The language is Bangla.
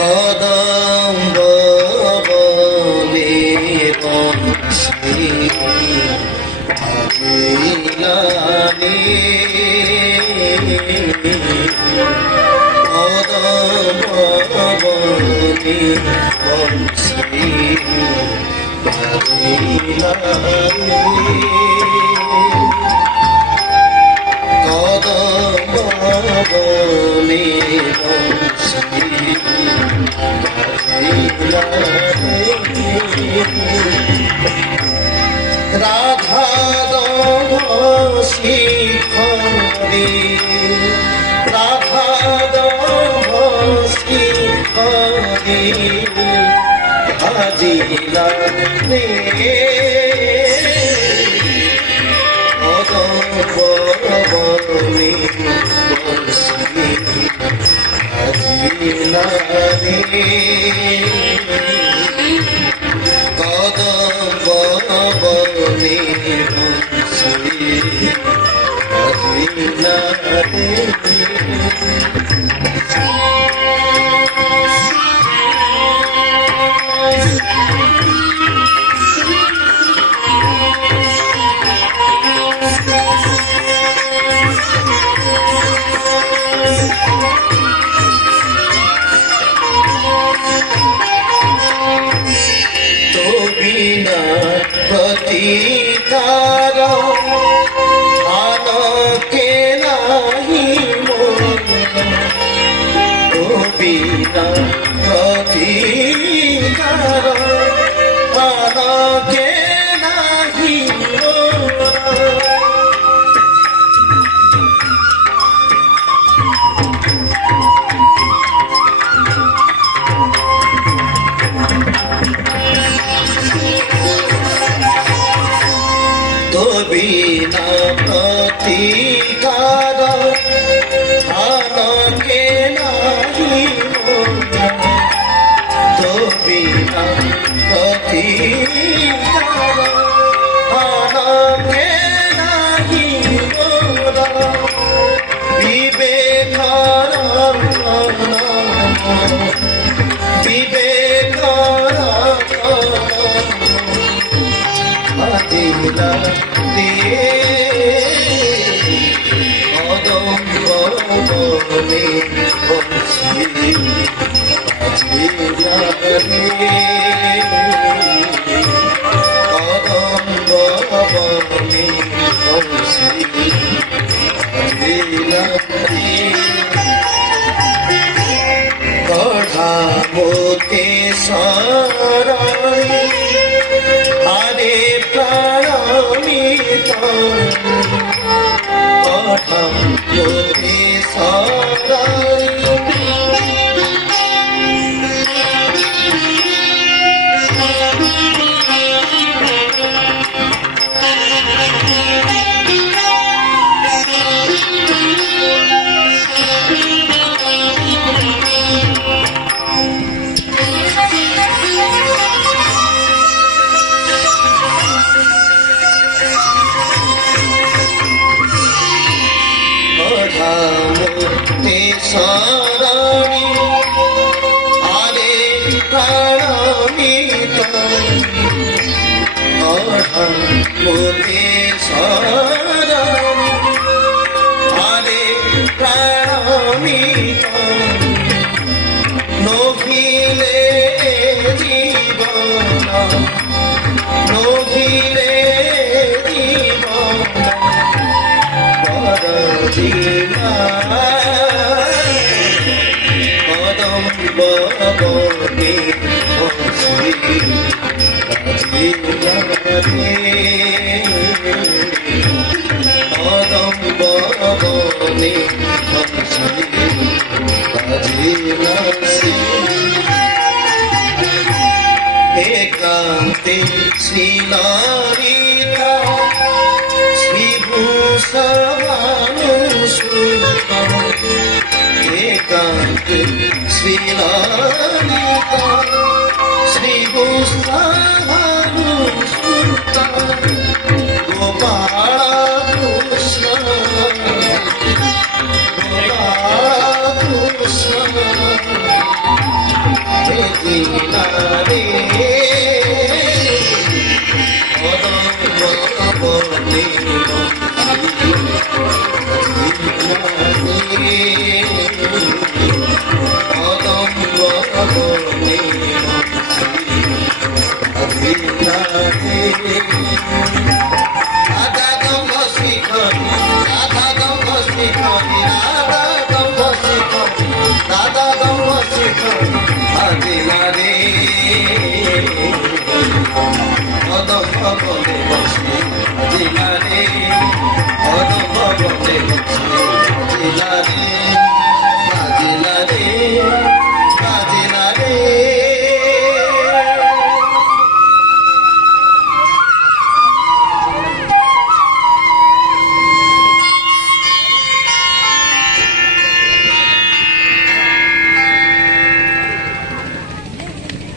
কদম্ব বনে বংশী ভাবিলানি কদম্ব বনে বংশী ভাবিলানি কদম্ব বনে বংশী রাধা শিখরে রাধা শিখরে ভাজিলা রে কদম্ব বনে বংশী ভাজিলা রে কদম্ব বনে বংশী ভাজিলা রে বিনা প্রতিকার আনকে নাহি তো বিনা প্রতিকার আনকে নাহি বিনা প্রতিকার আনকে নাহি তো বিনা প্রতিকার আনকে নাহি বিবেক বিবেক ভাজিলা কদম্ব বনে বংশী ভাজিলা রে কদম্ব বনে বংশী ভাজিলা রে কঢ়ামতে শরণী আরে প্রাণমিত কঢ়ামতে শরণী কঢ়ামতে শরণী আরে প্রাণমিত কঢ়ামতে শরণী আরে প্রাণমিত নহিলে জীবন নহিলে জীবন কদম্ব বনে বংশী ভাজিলা রে কদম্ব বনে বংশী ভাজিলা রে একান্তে শ্রীললিতা শ্রীভূষণসুতম একান্তে শ্রীললিতা শ্রীভূষণসুতম গোপাল কৃষ্ণ গোপাল কৃষ্ণ জিনারে কদম বনে কদম বনে রাধা গঙ্গ শিখরি রাধা গঙ্গ শিখরি রাধা গঙ্গ শিখরি রাধা গঙ্গ শিখরি আদিনারে কদম ভবনে বসে আদিনারে কদম ভবনে বসে